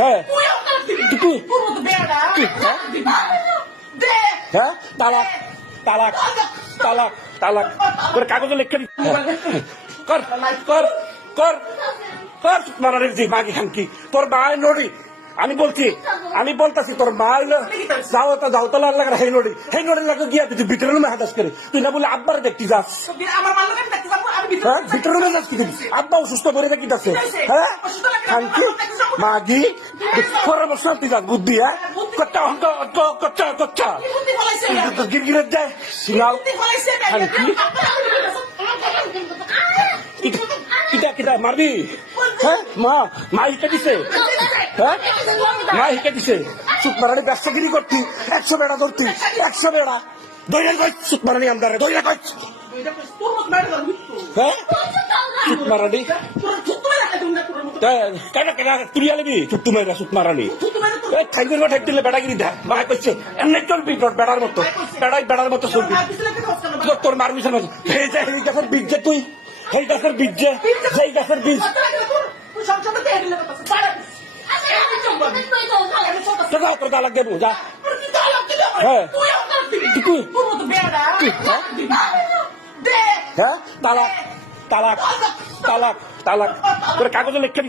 হ্যাঁ তুই হ্যাঁ তালাক তালাক তালাক তালাক করে কাগজে লিখে কর কর কর কর মারানের জি মাগি খানকি তোর মা নড়ি আমি বলতাছি তোর মা হইলো যাও তো লাল লাগা হেই নড়ি লাগে গিয়া তুই ভিতরে রুমে হাতাস করে তুই না বলে আব্বার দেখতে যাস হ্যাঁ ভিতরে রুমে যাস কি আব্বা অসুস্থ করে দেখি যাচ্ছে হ্যাঁ খানকি মাগি পরামর্শ তুই যাস বুদ্ধি হ্যাঁ কচ্চা অঙ্ক কচ্চা কচ্চা গিরগিরে যায় সিনাও খানকি কিটা কিটা মারবি হ্যাঁ মা হিকে দিছে হ্যাঁ মা হিকে দিছে সুত মারানি ব্যবসাগিরি করতি 100 বেড়া ধরতি 100 বেড়া দইরা কই সুত মারানি আমদারে দইরা কই হ্যাঁ সুত মারানি কেনা কেনা তুলিয়া লিবি চুট্টু মারা সুত মারানি খাইবের বা ঠাই দিলে বেড়াগিরি দা মা কইছে এমনি চলবি তোর বেড়ার মতো বেড়ার মতো চলবি তোর মারবি না এই গাছের বীজ যে তুই এই গাছের বীজ যেই গাছের বীজ তোর তালাক দেবো যা হ্যাঁ হ্যাঁ তালাক তালাক তালাক তালাক তোর কাগজে লিখে